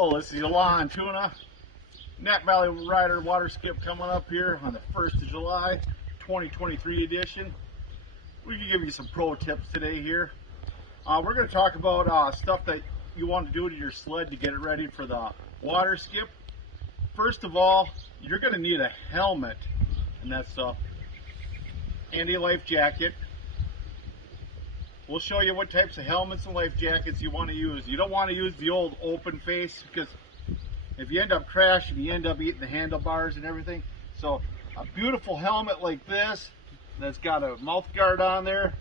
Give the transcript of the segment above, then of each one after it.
Hello, this is Elan Tuna, Knapp Valley Rider water skip coming up here on the 1st of July, 2023 edition. We can give you some pro tips today here. We're going to talk about stuff that you want to do to your sled to get it ready for the water skip. First of all, you're going to need a helmet and that stuff, and a life jacket. We'll show you what types of helmets and life jackets you want to use. You don't want to use the old open face, because if you end up crashing, you end up eating the handlebars and everything. So a beautiful helmet like this that's got a mouth guard on there,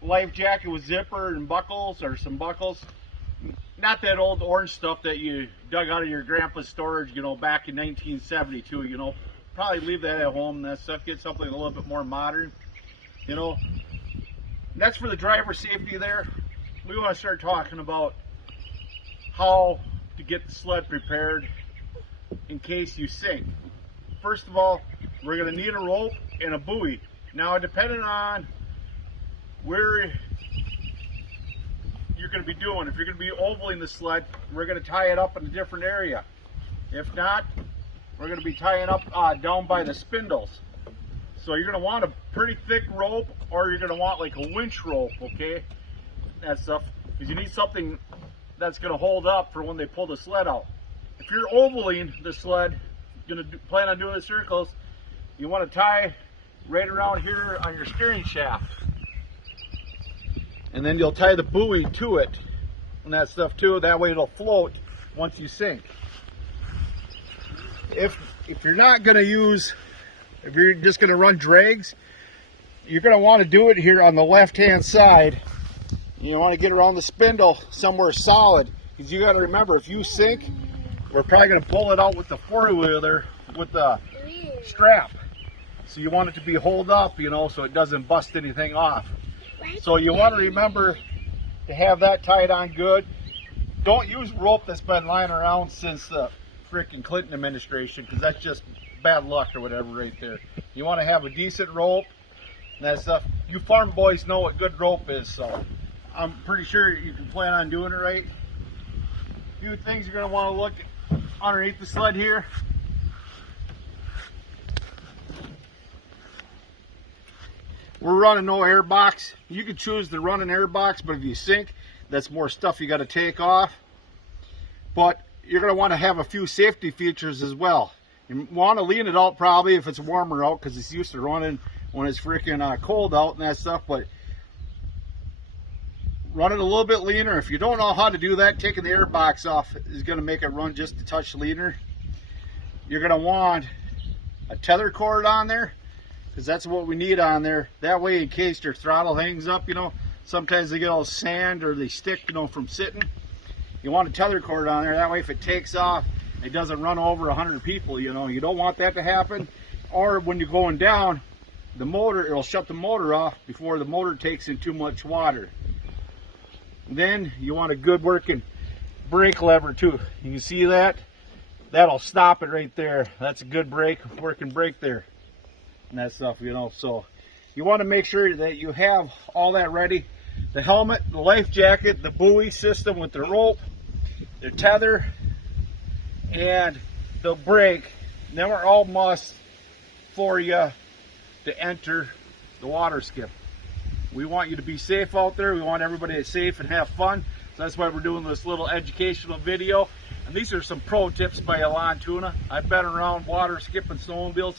life jacket with zipper and buckles, or some buckles. Not that old orange stuff that you dug out of your grandpa's storage, you know, back in 1972, you know. Probably leave that at home and that stuff. Get something a little bit more modern, you know. That's for the driver safety there. We want to start talking about how to get the sled prepared in case you sink. First of all, we're going to need a rope and a buoy. Now, depending on where you're going to be doing, if you're going to be ovaling the sled, we're going to tie it up in a different area. If not, we're going to be tying up down by the spindles. So you're going to want a pretty thick rope, or you're going to want like a winch rope, okay? That stuff, because you need something that's going to hold up for when they pull the sled out. If you're ovaling the sled, you're going to plan on doing the circles, you want to tie right around here on your steering shaft. And then you'll tie the buoy to it and that stuff too. That way it'll float once you sink. If you're not going to use, if you're just going to run drags, you're going to want to do it here on the left-hand side. You want to get around the spindle somewhere solid, because you got to remember, if you sink, we're probably going to pull it out with the four-wheeler with the strap. So you want it to be holed up, you know, so it doesn't bust anything off. So you want to remember to have that tied on good. Don't use rope that's been lying around since the freaking Clinton administration, because that's just bad luck or whatever right there. You want to have a decent rope and that stuff. You farm boys know what good rope is, so I'm pretty sure you can plan on doing it right. A few things you're going to want to look underneath the sled here. We're running no air box. You can choose to run an air box, but if you sink, that's more stuff you got to take off. But you're going to want to have a few safety features as well. You want to lean it out probably if it's warmer out, because it's used to running when it's freaking cold out and that stuff. But run it a little bit leaner. If you don't know how to do that, taking the air box off is going to make it run just a touch leaner. You're going to want a tether cord on there, because that's what we need on there. That way, in case your throttle hangs up, you know, sometimes they get all sand or they stick, you know, from sitting. You want a tether cord on there. That way, if it takes off, it doesn't run over 100 people, you know. You don't want that to happen. Or when you're going down, the motor, it'll shut the motor off before the motor takes in too much water. Then you want a good working brake lever too. You can see that? That'll stop it right there. That's a good working brake there. And that stuff, you know. So you want to make sure that you have all that ready. The helmet, the life jacket, the buoy system with the rope, the tether, and the brake. Them are all musts for you to enter the water skip. We want you to be safe out there. We want everybody to be safe and have fun. So that's why we're doing this little educational video. And these are some pro tips by Elan Tuna. I've been around water skipping snowmobiles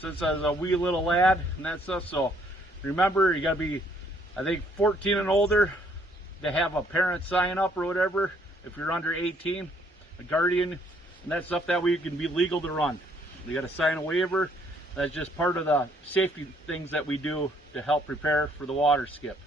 since I was a wee little lad and that stuff. So remember, you got to be, I think, 14 and older to have a parent sign up or whatever. If you're under 18, a guardian and that stuff, that way you can be legal to run. You got to sign a waiver. That's just part of the safety things that we do to help prepare for the water skip.